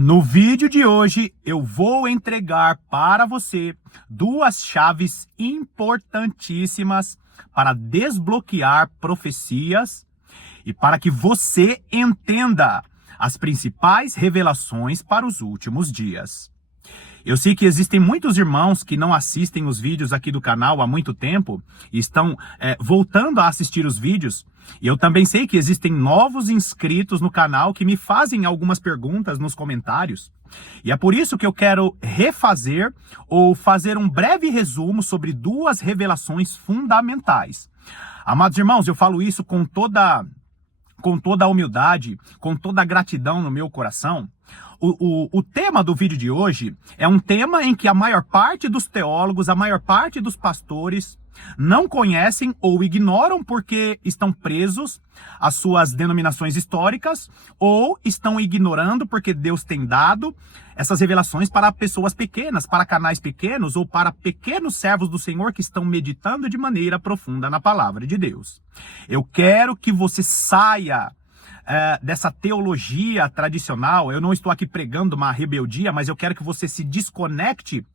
No vídeo de hoje, eu vou entregar para você duas chaves importantíssimas para desbloquear profecias e para que você entenda as principais revelações para os últimos dias. Eu sei que existem muitos irmãos que não assistem os vídeos aqui do canal há muito tempo e estão voltando a assistir os vídeos. E eu também sei que existem novos inscritos no canal que me fazem algumas perguntas nos comentários. E é por isso que eu quero refazer ou fazer um breve resumo sobre duas revelações fundamentais. Amados irmãos, eu falo isso com toda a humildade, com toda a gratidão no meu coração. O tema do vídeo de hoje é um tema em que a maior parte dos teólogos, a maior parte dos pastores não conhecem ou ignoram porque estão presos às suas denominações históricas ou estão ignorando porque Deus tem dado essas revelações para pessoas pequenas, para canais pequenos ou para pequenos servos do Senhor que estão meditando de maneira profunda na palavra de Deus. Eu quero que você saia dessa teologia tradicional. Eu não estou aqui pregando uma rebeldia, mas eu quero que você se desconecte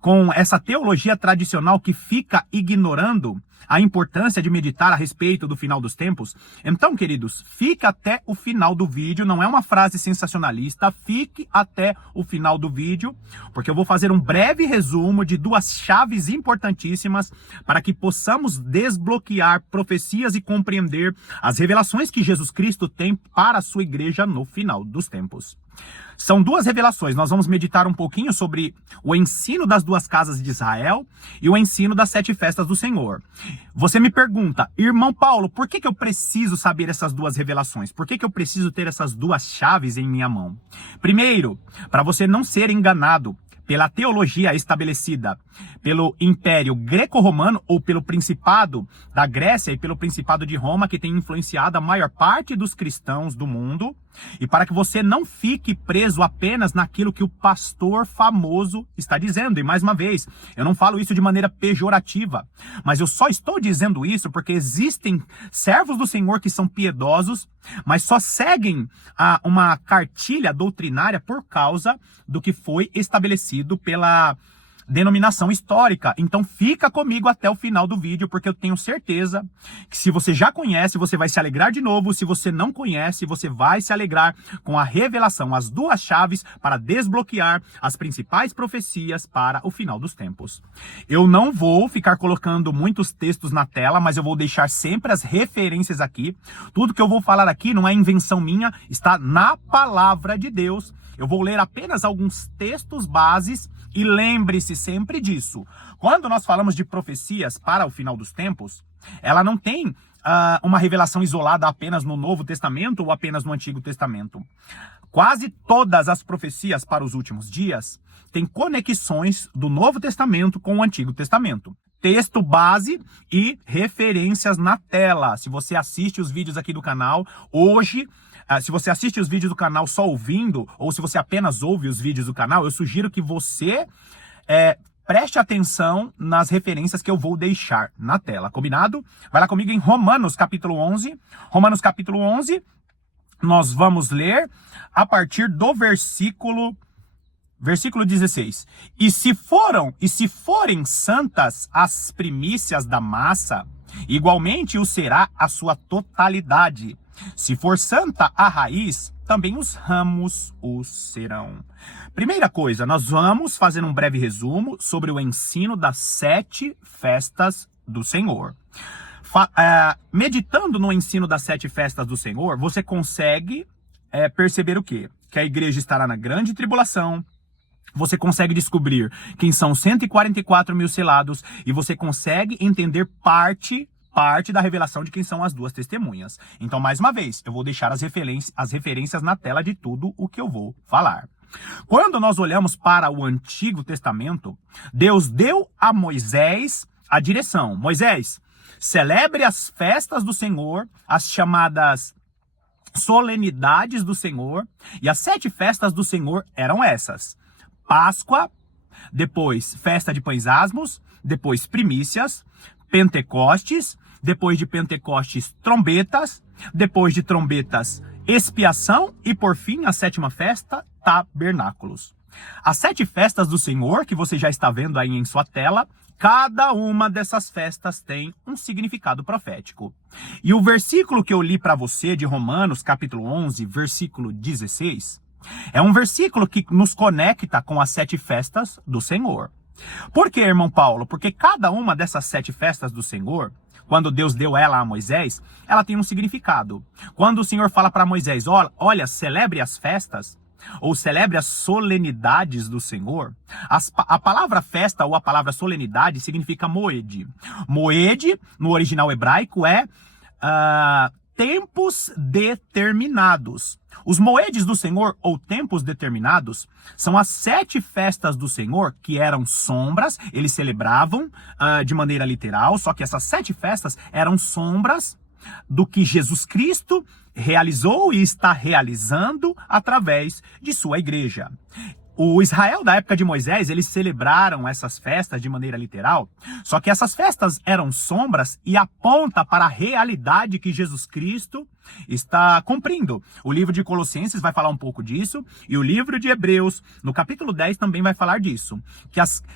com essa teologia tradicional que fica ignorando a importância de meditar a respeito do final dos tempos. Então, queridos, fique até o final do vídeo, não é uma frase sensacionalista, fique até o final do vídeo, porque eu vou fazer um breve resumo de duas chaves importantíssimas para que possamos desbloquear profecias e compreender as revelações que Jesus Cristo tem para a sua igreja no final dos tempos. São duas revelações. Nós vamos meditar um pouquinho sobre o ensino das duas casas de Israel e o ensino das 7 festas do Senhor. Você me pergunta, irmão Paulo, por que eu preciso saber essas duas revelações? Por que eu preciso ter essas duas chaves em minha mão? Primeiro, para você não ser enganado pela teologia estabelecida pelo Império Greco-Romano ou pelo Principado da Grécia e pelo Principado de Roma, que tem influenciado a maior parte dos cristãos do mundo, e para que você não fique preso apenas naquilo que o pastor famoso está dizendo. E mais uma vez, eu não falo isso de maneira pejorativa, mas eu só estou dizendo isso porque existem servos do Senhor que são piedosos, mas só seguem uma cartilha doutrinária por causa do que foi estabelecido pela denominação histórica. Então fica comigo até o final do vídeo, porque eu tenho certeza que se você já conhece, você vai se alegrar de novo. Se você não conhece, você vai se alegrar com a revelação, as duas chaves para desbloquear as principais profecias para o final dos tempos. Eu não vou ficar colocando muitos textos na tela, mas eu vou deixar sempre as referências aqui. Tudo que eu vou falar aqui não é invenção minha, está na palavra de Deus. Eu vou ler apenas alguns textos bases e lembre-se sempre disso. Quando nós falamos de profecias para o final dos tempos, ela não tem uma revelação isolada apenas no Novo Testamento ou apenas no Antigo Testamento. Quase todas as profecias para os últimos dias têm conexões do Novo Testamento com o Antigo Testamento. Texto base e referências na tela. Se você assiste os vídeos aqui do canal, hoje, se você assiste os vídeos do canal só ouvindo, ou se você apenas ouve os vídeos do canal, eu sugiro que você preste atenção nas referências que eu vou deixar na tela, combinado? Vai lá comigo em Romanos capítulo 11. Romanos capítulo 11, nós vamos ler a partir do versículo 16. E se forem santas as primícias da massa, igualmente o será a sua totalidade. Se for santa a raiz, também os ramos o serão. Primeira coisa, nós vamos fazer um breve resumo sobre o ensino das 7 festas do Senhor. Meditando no ensino das 7 festas do Senhor, você consegue perceber o quê? Que a igreja estará na grande tribulação. Você consegue descobrir quem são 144 mil selados e você consegue entender parte da revelação de quem são as duas testemunhas. Então, mais uma vez, eu vou deixar as referências na tela de tudo o que eu vou falar. Quando nós olhamos para o Antigo Testamento, Deus deu a Moisés a direção. Moisés, celebre as festas do Senhor, as chamadas solenidades do Senhor, e as 7 festas do Senhor eram essas: Páscoa, depois festa de pães asmos, depois primícias, Pentecostes, depois de Pentecostes, trombetas, depois de trombetas, expiação e, por fim, a 7ª festa, tabernáculos. As 7 festas do Senhor, que você já está vendo aí em sua tela, cada uma dessas festas tem um significado profético. E o versículo que eu li para você de Romanos, capítulo 11, versículo 16, é um versículo que nos conecta com as 7 festas do Senhor. Por que, irmão Paulo? Porque cada uma dessas 7 festas do Senhor, quando Deus deu ela a Moisés, ela tem um significado. Quando o Senhor fala para Moisés, olha, celebre as festas, ou celebre as solenidades do Senhor, a palavra festa ou a palavra solenidade significa moed. Moed, no original hebraico, é tempos determinados. Os moedes do Senhor, ou tempos determinados, são as 7 festas do Senhor que eram sombras, eles celebravam de maneira literal, só que essas 7 festas eram sombras do que Jesus Cristo realizou e está realizando através de sua igreja. O Israel da época de Moisés, eles celebraram essas festas de maneira literal, só que essas festas eram sombras e aponta para a realidade que Jesus Cristo está cumprindo. O livro de Colossenses vai falar um pouco disso, e o livro de Hebreus, no capítulo 10, também vai falar disso.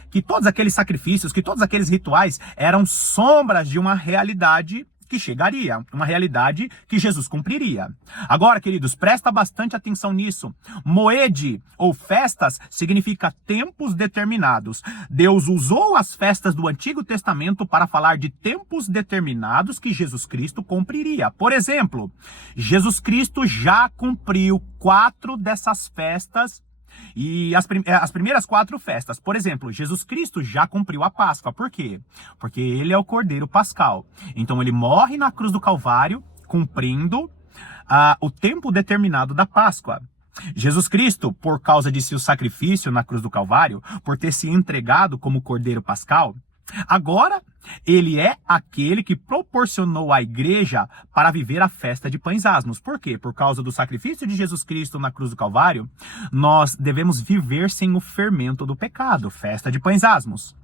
Que todos aqueles sacrifícios, que todos aqueles rituais eram sombras de uma realidade que chegaria, uma realidade que Jesus cumpriria. Agora, queridos, presta bastante atenção nisso. Moed, ou festas, significa tempos determinados. Deus usou as festas do Antigo Testamento para falar de tempos determinados que Jesus Cristo cumpriria. Por exemplo, Jesus Cristo já cumpriu 4 dessas festas. E as primeiras 4 festas, por exemplo, Jesus Cristo já cumpriu a Páscoa. Por quê? Porque ele é o Cordeiro Pascal. Então ele morre na cruz do Calvário, cumprindo o tempo determinado da Páscoa. Jesus Cristo, por causa de seu sacrifício na cruz do Calvário, por ter se entregado como Cordeiro Pascal, agora ele é aquele que proporcionou à igreja para viver a festa de pães asmos. Por quê? Por causa do sacrifício de Jesus Cristo na cruz do Calvário, nós devemos viver sem o fermento do pecado, festa de pães asmos.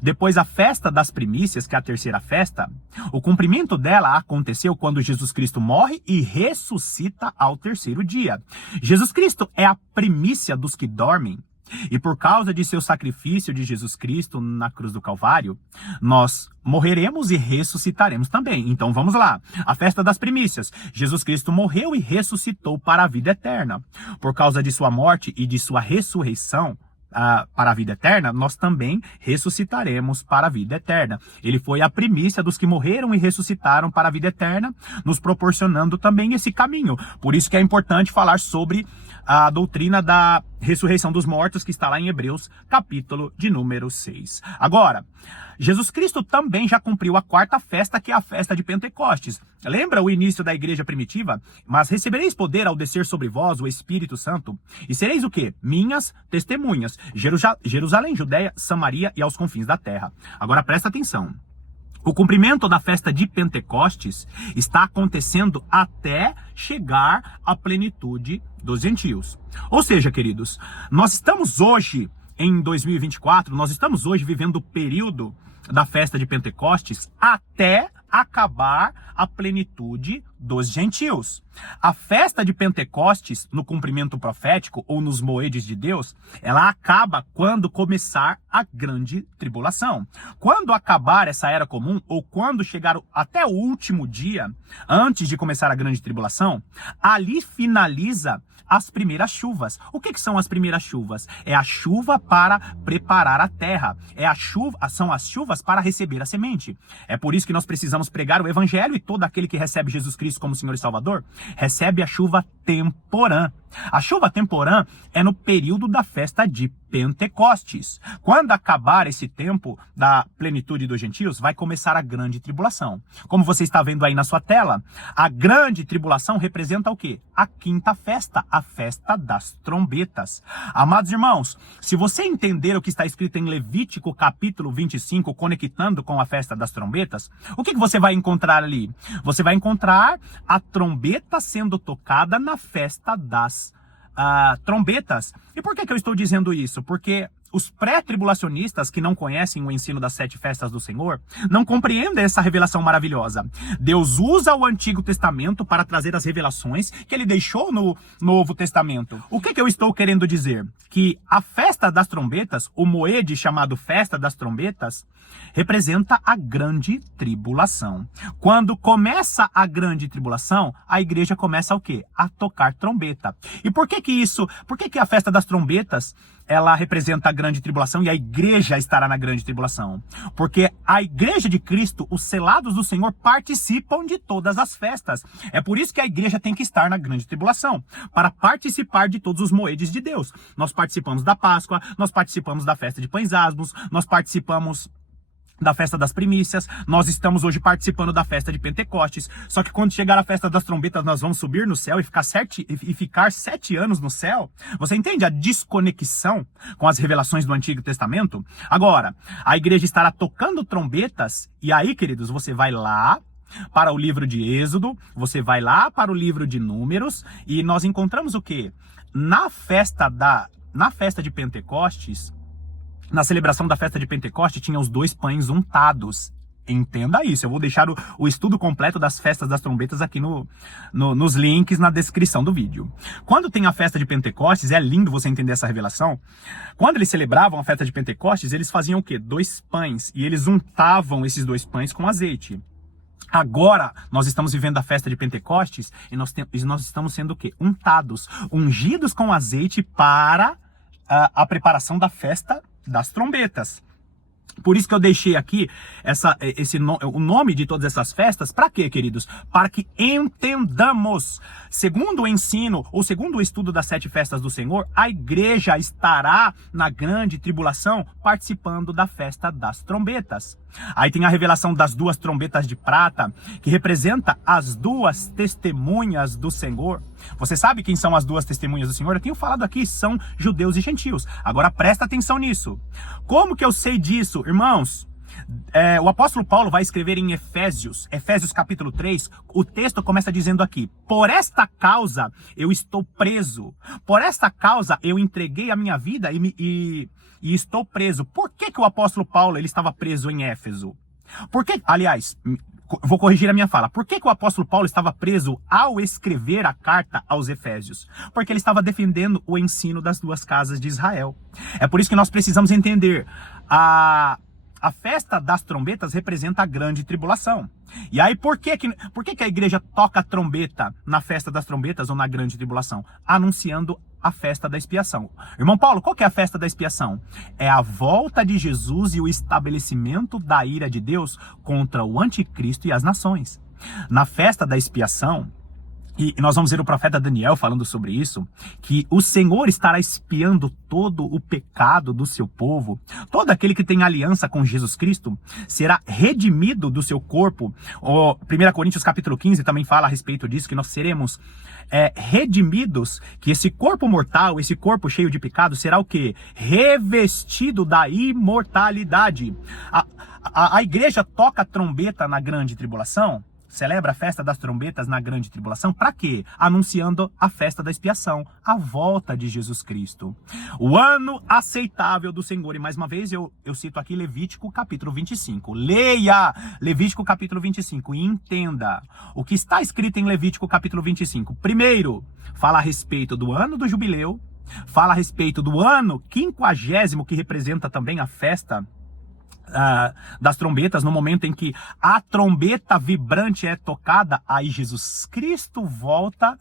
Depois, a festa das primícias, que é a terceira festa, o cumprimento dela aconteceu quando Jesus Cristo morre e ressuscita ao 3º dia. Jesus Cristo é a primícia dos que dormem. E por causa de seu sacrifício de Jesus Cristo na cruz do Calvário, nós morreremos e ressuscitaremos também. Então vamos lá. A festa das primícias. Jesus Cristo morreu e ressuscitou para a vida eterna. Por causa de sua morte e de sua ressurreição para a vida eterna, nós também ressuscitaremos para a vida eterna. Ele foi a primícia dos que morreram e ressuscitaram para a vida eterna, nos proporcionando também esse caminho. Por isso que é importante falar sobre a doutrina da ressurreição dos mortos, que está lá em Hebreus, capítulo de número 6. Agora, Jesus Cristo também já cumpriu a 4ª festa, que é a festa de Pentecostes. Lembra o início da igreja primitiva? Mas recebereis poder ao descer sobre vós o Espírito Santo, e sereis o quê? Minhas testemunhas. Jerusalém, Judeia, Samaria e aos confins da terra. Agora presta atenção. O cumprimento da festa de Pentecostes está acontecendo até chegar à plenitude dos gentios. Ou seja, queridos, nós estamos hoje, em 2024, nós estamos hoje vivendo o período da festa de Pentecostes até acabar a plenitude dos gentios. A festa de Pentecostes, no cumprimento profético ou nos moedes de Deus, ela acaba quando começar a grande tribulação. Quando acabar essa era comum, ou quando chegar até o último dia, antes de começar a grande tribulação, ali finaliza as primeiras chuvas. O que são as primeiras chuvas? É a chuva para preparar a terra. São as chuvas para receber a semente. É por isso que nós precisamos pregar o evangelho, e todo aquele que recebe Jesus Cristo como Senhor e Salvador recebe a chuva temporã. A chuva temporã é no período da festa de Pentecostes. Quando acabar esse tempo da plenitude dos gentios, vai começar a grande tribulação. Como você está vendo aí na sua tela, a grande tribulação representa o quê? A 5ª festa, a festa das trombetas. Amados irmãos, se você entender o que está escrito em Levítico capítulo 25, conectando com a festa das trombetas, o que você vai encontrar ali? Você vai encontrar a trombeta sendo tocada na festa das trombetas. E por que eu estou dizendo isso? Porque os pré-tribulacionistas que não conhecem o ensino das 7 festas do Senhor, não compreendem essa revelação maravilhosa. Deus usa o Antigo Testamento para trazer as revelações que ele deixou no Novo Testamento. O que eu estou querendo dizer? Que a festa das trombetas, o moed chamado festa das trombetas, representa a grande tribulação. Quando começa a grande tribulação, a igreja começa o quê? A tocar trombeta. E por que a festa das trombetas, ela representa a grande tribulação e a igreja estará na grande tribulação? Porque a igreja de Cristo, os selados do Senhor, participam de todas as festas. É por isso que a igreja tem que estar na grande tribulação, para participar de todos os moedes de Deus. Nós participamos da Páscoa, nós participamos da festa de pães asmos, nós participamos da festa das primícias, nós estamos hoje participando da festa de Pentecostes. Só que quando chegar a festa das trombetas, nós vamos subir no céu e ficar 7 anos no céu. Você entende a desconexão com as revelações do Antigo Testamento? Agora, a igreja estará tocando trombetas, e aí, queridos, você vai lá para o livro de Êxodo, você vai lá para o livro de Números, e nós encontramos o quê? Na festa de Pentecostes, na celebração da festa de Pentecostes, tinha os 2 pães untados. Entenda isso. Eu vou deixar o estudo completo das festas das trombetas aqui nos links na descrição do vídeo. Quando tem a festa de Pentecostes, é lindo você entender essa revelação. Quando eles celebravam a festa de Pentecostes, eles faziam o quê? 2 pães. E eles untavam esses 2 pães com azeite. Agora, nós estamos vivendo a festa de Pentecostes e nós estamos sendo o quê? Untados, ungidos com azeite para a preparação da festa das trombetas. Por isso que eu deixei aqui o nome de todas essas festas. Para quê, queridos? Para que entendamos. Segundo o ensino, ou segundo o estudo das 7 festas do Senhor, a igreja estará na grande tribulação participando da festa das trombetas. Aí tem a revelação das 2 trombetas de prata, que representa as 2 testemunhas do Senhor. Você sabe quem são as 2 testemunhas do Senhor? Eu tenho falado aqui, são judeus e gentios. Agora presta atenção nisso. Como que eu sei disso, irmãos? O apóstolo Paulo vai escrever em Efésios capítulo 3, o texto começa dizendo aqui: por esta causa eu estou preso, por esta causa eu entreguei a minha vida e estou preso. Por que o apóstolo Paulo ele estava preso em Éfeso? Aliás, vou corrigir a minha fala. Por que o apóstolo Paulo estava preso ao escrever a carta aos Efésios? Porque ele estava defendendo o ensino das 2 casas de Israel. É por isso que nós precisamos entender a festa das trombetas representa a grande tribulação. E aí, por que a igreja toca a trombeta na festa das trombetas ou na grande tribulação? Anunciando a festa da expiação. Irmão Paulo, qual que é a festa da expiação? É a volta de Jesus e o estabelecimento da ira de Deus contra o anticristo e as nações. Na festa da expiação, e nós vamos ver o profeta Daniel falando sobre isso, que o Senhor estará expiando todo o pecado do seu povo. Todo aquele que tem aliança com Jesus Cristo será redimido do seu corpo. 1 Coríntios capítulo 15 também fala a respeito disso, que nós seremos redimidos, que esse corpo mortal, esse corpo cheio de pecado, será o quê? Revestido da imortalidade. A igreja toca a trombeta na grande tribulação, celebra a festa das trombetas na grande tribulação, para quê? Anunciando a festa da expiação, a volta de Jesus Cristo. O ano aceitável do Senhor. E mais uma vez eu cito aqui Levítico capítulo 25. Leia Levítico capítulo 25 e entenda o que está escrito em Levítico capítulo 25. Primeiro, fala a respeito do ano do jubileu, fala a respeito do ano 50º, que representa também a festa das trombetas, no momento em que a trombeta vibrante é tocada, aí Jesus Cristo volta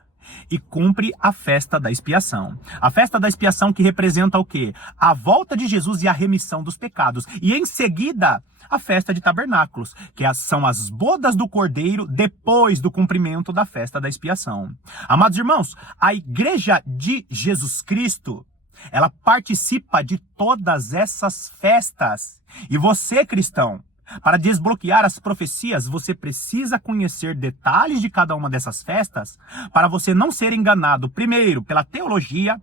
e cumpre a festa da expiação. A festa da expiação que representa o quê? A volta de Jesus e a remissão dos pecados. E em seguida, a festa de tabernáculos, que são as bodas do Cordeiro depois do cumprimento da festa da expiação. Amados irmãos, a igreja de Jesus Cristo, ela participa de todas essas festas. E você, cristão, para desbloquear as profecias, você precisa conhecer detalhes de cada uma dessas festas para você não ser enganado, primeiro, pela teologia,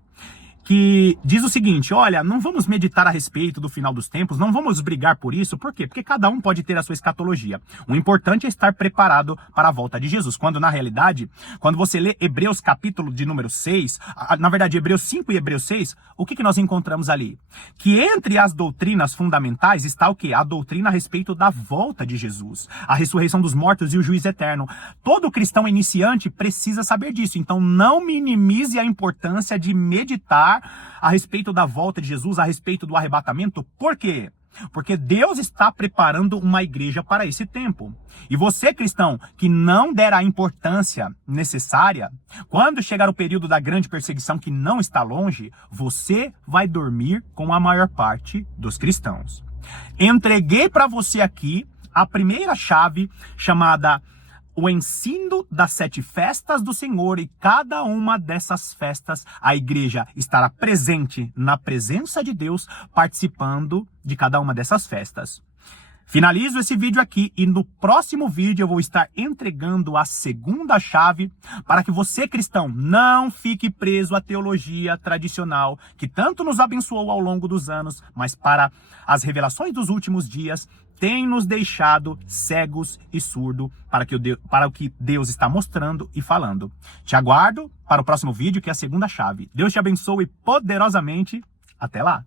que diz o seguinte: olha, não vamos meditar a respeito do final dos tempos, não vamos brigar por isso. Por quê? Porque cada um pode ter a sua escatologia. O importante é estar preparado para a volta de Jesus. Quando, na realidade, quando você lê Hebreus capítulo de número 6, na verdade, Hebreus 5 e Hebreus 6, o que nós encontramos ali? Que entre as doutrinas fundamentais está o quê? A doutrina a respeito da volta de Jesus, a ressurreição dos mortos e o juízo eterno. Todo cristão iniciante precisa saber disso. Então, não minimize a importância de meditar a respeito da volta de Jesus, a respeito do arrebatamento. Por quê? Porque Deus está preparando uma igreja para esse tempo. E você, cristão, que não der a importância necessária, quando chegar o período da grande perseguição que não está longe, você vai dormir com a maior parte dos cristãos. Entreguei para você aqui a primeira chave, chamada o ensino das 7 festas do Senhor, e cada uma dessas festas a igreja estará presente na presença de Deus, participando de cada uma dessas festas. Finalizo esse vídeo aqui e no próximo vídeo eu vou estar entregando a segunda chave para que você, cristão, não fique preso à teologia tradicional que tanto nos abençoou ao longo dos anos, mas para as revelações dos últimos dias tem nos deixado cegos e surdos para o que Deus está mostrando e falando. Te aguardo para o próximo vídeo, que é a segunda chave. Deus te abençoe poderosamente. Até lá!